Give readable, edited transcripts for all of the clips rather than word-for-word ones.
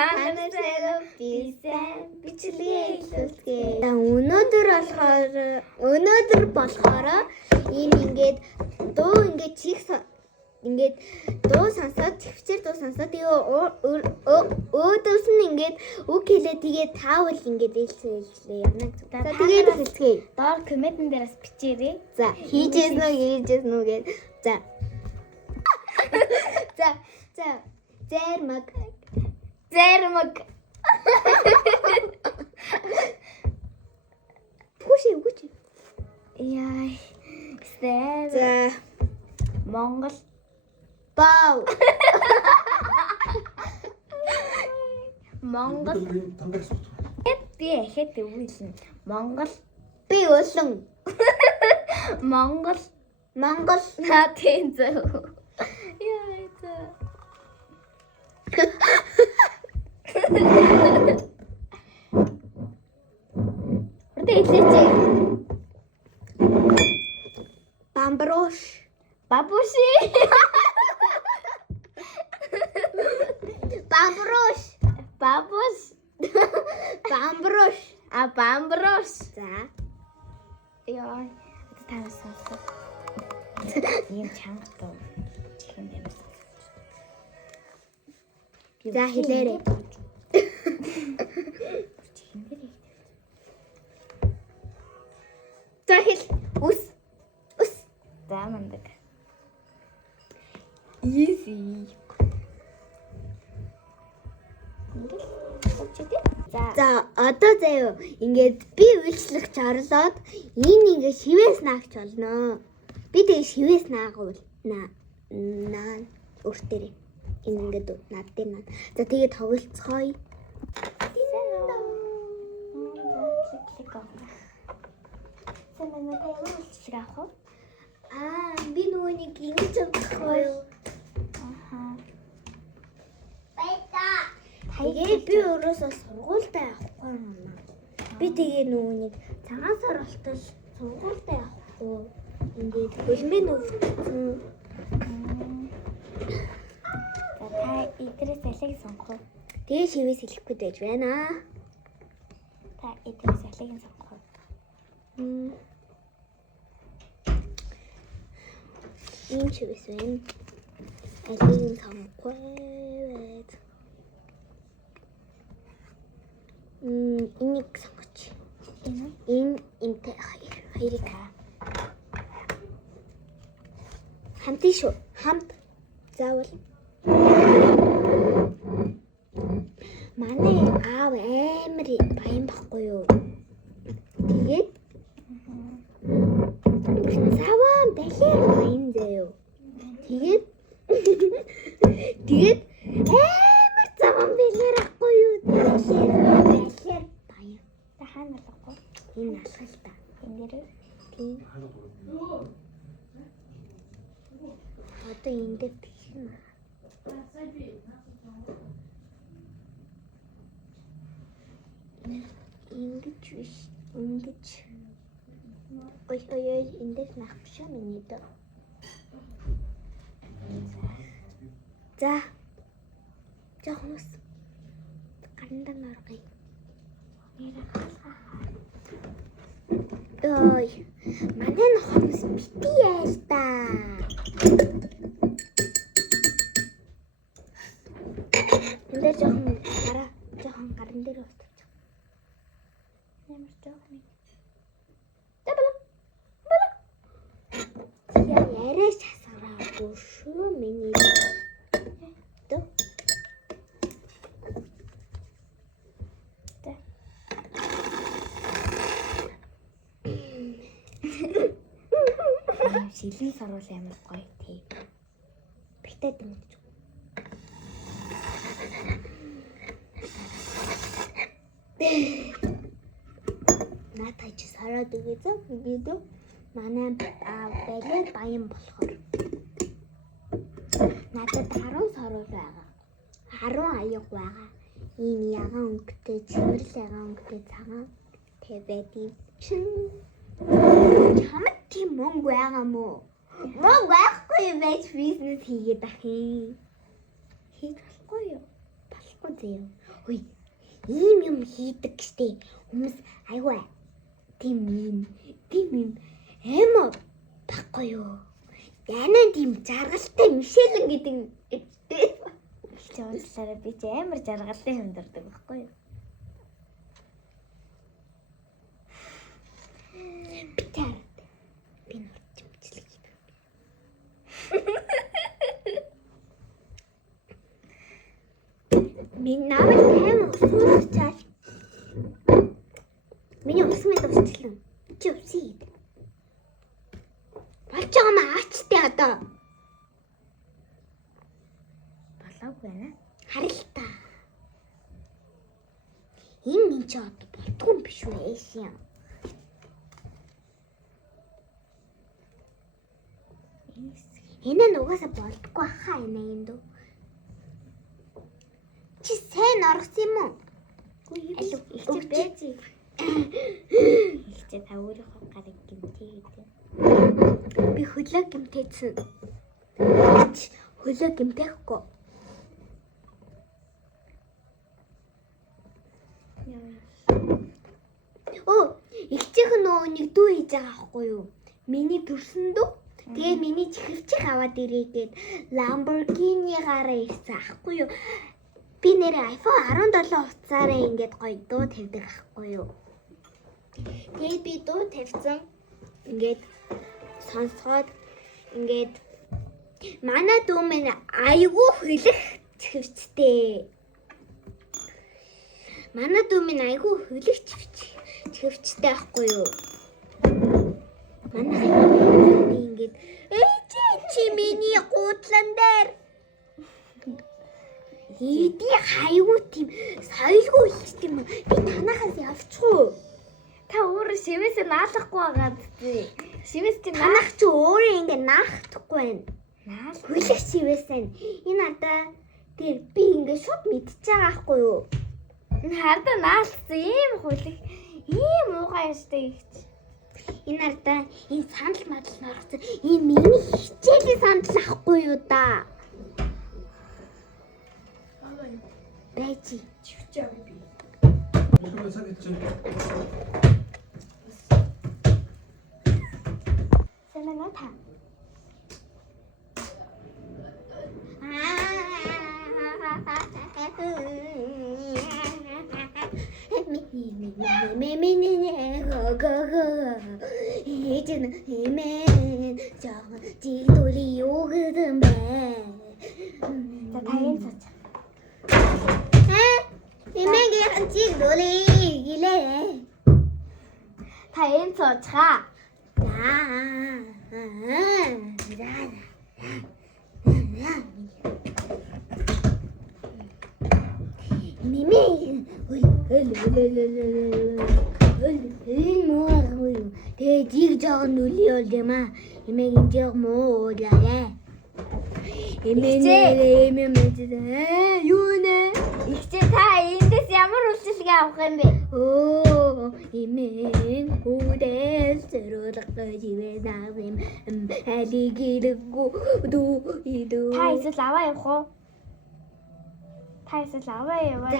Танараа бисаа бичлэгээ илүүлгээ. Өнөөдөр болохоор ийм ингээд дуу ингээд чих ингээд дуу сонсоод төвчээр дуу сонсоод тэгээ өөдөөс нь ингээд үг хэлээ тэгээ таавал ингээд хэлцээ явна. За тэгээд хэлцгээе. Доор комментэн дээрээс бичээрэй. За хийжээс нү гээд. За. Зэрмэг. Үгүй. Яа. Стэ. За. Монгол. Бау. Монгол. Би ихэд үгүй. Монгол. Би өлөн. Монгол. Наатын зөв. Яа за. Ордоо хэлээч. Бамброш. Бабуши. Бамброш. Бамброш. За. Яа. Танаас сонсоо. Ийм чангатай. Чихэн дэмэс. За хэлээрэй. За хэл. Ус. За мандаг. Easy. За одоо заяа ингээд би үйлчлэгч орлоод энэ ингээд шивээс наагч болно. Би тэгээ шивээс наагуул наа өөртөө энэ ингээд над дээр наа. За тэгээ тоглоцгоё. Би нөгөө нэг ингэж авахгүй. Тэгээ би өөрөөсөө сургуультай авахгүй юм. Би тэгээ нөгөө нэг цагаан сар болтол сургуультай авахгүй. Ингээд хөлмийн өвчсөн. За та идрээс алиг сонгох. Тэгээ шивээс хэлэхгүй байж байна. Та идрээс алиг сонгох. Ийм шивээс байна. Алиг сонгохгүй байд. Энийг сонгоч. Энтэй хоёрыг хамтын шүү. Хамт заавал манай аав амар баян баггүй юу? Тэгээд заван дахиад баян заяа. Тэгээд амар заван байлаар ахгүй юу? Дахиад баян. Та хаана болохгүй? Энэ алхал та. Энд дээр. Тийм. Одоо энэ дээр бичнэ. Ингэж биш. Ингэж. Ой энэ дээр нах биш юм энэ дэ. За. Жохнос. Гарандан оргоё. Ой. Манай нохоос бити яаш та. Эндээ жоохон гарын дээр устгах. Ямар жоохон. Яриа шасгараагүй шүү миний. Тэ. Шилэн саруул амар гоё тий. Битээ дэмж. Натай чи сараад өгөөзөө бигээд манай байлаа баян болохоор. Надад 10 саруул байгаа. 10 аяг байгаа. Ийм ягаан өнгөтэй, цэвэрл ягаан өнгөтэй цагаан тэвэдий чин. Чамд тийм мөнгө байгаа мó? Мөнгө байхгүй байж бизнес хийгээд ах юм. Хийж болохгүй юу? Болохгүй зөө. Хүй. Ийм юм хийдэг гэжтэй. Хүмүүс айгүй тийм эмо баггүй юу? Яна тийм жаргалтай Мишелэн гэдэг Чи уучлаарай би ч амар жаргалтай хүндэрдэг байхгүй юу? Питер. Би нурч мчлэг хийдэг. Минь намайг амар усуурчаал. Миний ус мэд усчлаа. Чи усий. Болж байгаа маа аачтай одоо. Болоогүй байна. Харилта. Энэ минь ч одоо болтгүй юм биш үү эшин. Энэ нь угаасаа болтгүй хаа энэ юм дөө. Чи сайн орсон юм уу? Алуу ихтэй байж. Ихтэй та өөрийнхөө гарыг гэмтээ гэдэг. Би хөлөө гэмтээсэн. Хөлөө гэмтээхгүй. Оо, ихчийнх нөгөө нэг дүү хийж байгаа байхгүй юу? Миний төрсөн дүү. Тэгээ миний чихвчих аваад ирээ гээд Lamborghini-гаараа ирсэн ахгүй юу? Би нэрээ iPhone 17 утсаараа ингээд гоё дуу тавьдаг ахгүй юу? Тэгээд би дуу тавьсан. Ингээд сонсгоод ингээд манай дүү минь айгүй хөлөх чихвчтэй. Манай дүү минь айгүй хөлөх чихвчтэй ахгүй юу? Манай ингээд чи миний гутлан дээр би хайгуу тийм соёлгүй хэлт юм. Би танахаас явчихгүй. Та өөрөө шивээсээ наалахгүй байгаа зү. Шивээс чи Танах чи өөрөө ингээд нахдахгүй байна. наал. Хөлөх шивээсэн. Энэ надаа тэр би ингээд шууд мэдчихэж байгаа ахгүй юу? Энэ хардаа наалцсан ийм хөлих ийм муухай яштай ихч. Энэ ардаа энэ сандал мадал норгосон. Энэ миний хичээлийн сандал ахгүй юу да? Бэжи. Чивчээ би. Юу цаг гэж байна? Сэлэнэ та. За таян цац. Таян цаацгаа. Тэгээ жиг жоо нүли бол юм аа. Эмэг энэ жоо муу уулаа. Юу нэ? Ихчээ та эндээс ямар үйлчлэгээ авах юм бэ? Оо, имэн худэл зэрэг гэж юм. Алигидгүү дүү идүү. Та эсвэл аваа явах уу? Та эсвэл аваа яваа.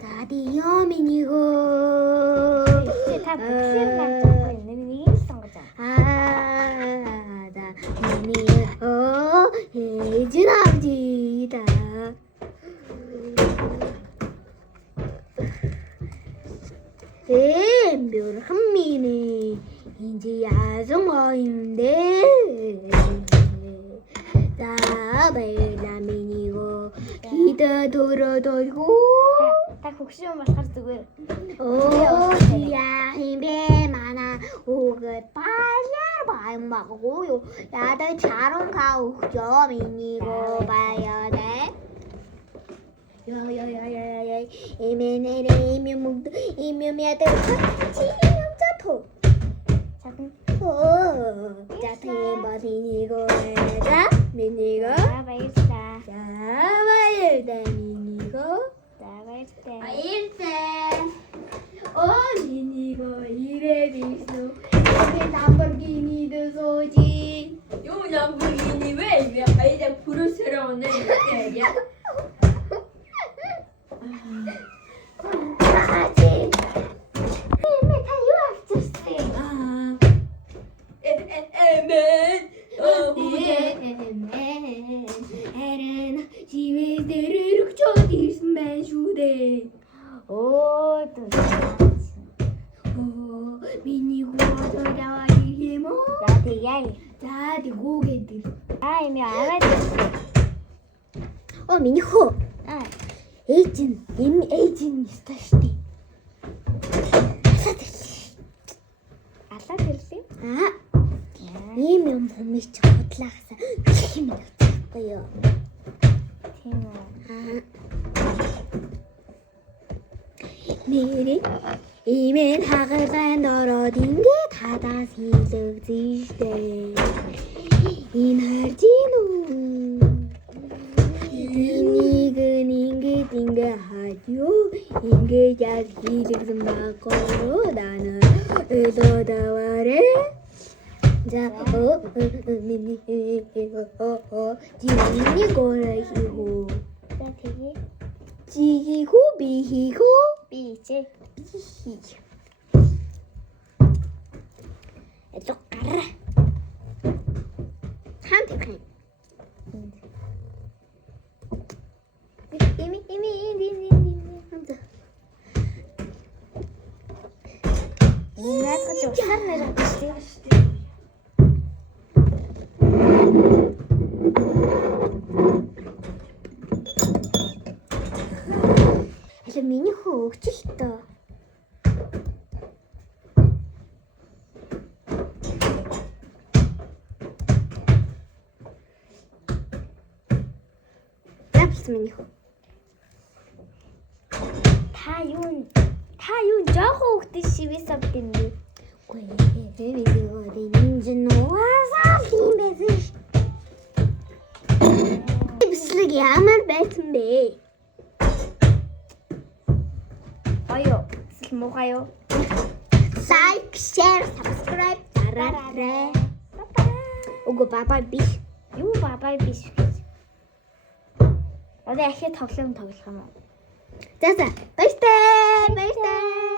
Дадиё минийгөө. Ихчээ та бүгсээр навчахгүй нэг л сонгож байгаа. Да миний ежинавдида. Бюрхан миний инди яасан гоёмдэ. Да байла минийгөө хида дөрөдөлгөө. Та хөгшин болохоор зүгээр. Оо яа хэмбэ мана өгöd баяр баямаггүй юу. Яда чарун ка өгчөө минийгөө баярэ. Яа. Эмэнэрэ имэмэдэ чи ямцато. Чадна. Оо жатай базинийгөө да минийгөө. За баярлалаа. За баяртай минийгөө. За баяртай. Баяртай. Оо минийгөө ирээд ирсэн. Энэ Lamborghini-д сууji. Юу Lamborghini вэ? Хайда пүрөсөрөө оноо яа. Живээс дээр өргөчөөд ирсэн байх шүү дээ. Оо дүү. Миний хүү одоо яваад ирэх юм уу? За тэгье. За тэгүүгээд ир. Юм аваад ирсэн. Миний хүү. Ээжин ястай штий. Алаад ирлээ. Ийм юм хүмүүс ч худлаахсаа юм байхгүй юу? Тийм үү. Нэрээ имэн хагалганд ороод ингээд хадаас хийлэгзэн штэ. Энэ хардин үү? Энийг ингээд хаад юу? Ингээд яд хийлэгзэн баггүй дана. Элодаварэ. За миний жиний горой хүү. За тэгье. Жиги хүү би хүү. Би чи. Эло гара. Хаан тэгэх юм. Надад уушаар нэрээ шүү. Аль миний хүү өгч л тоо. Япс миний хүү. Та юу жоох хөөхтэй шивээс авдэнэ. Гүй видео дэнжин уусаа юм байсан ш. Бислэг ямар байсан бэ? Аяа, эсвэл муухай юу? Like, share, subscribe дараарай. Уг бабай биш. Юу бабай биш гэж. Одоо ахиад тоглоом тоглох юм уу? За баяртай.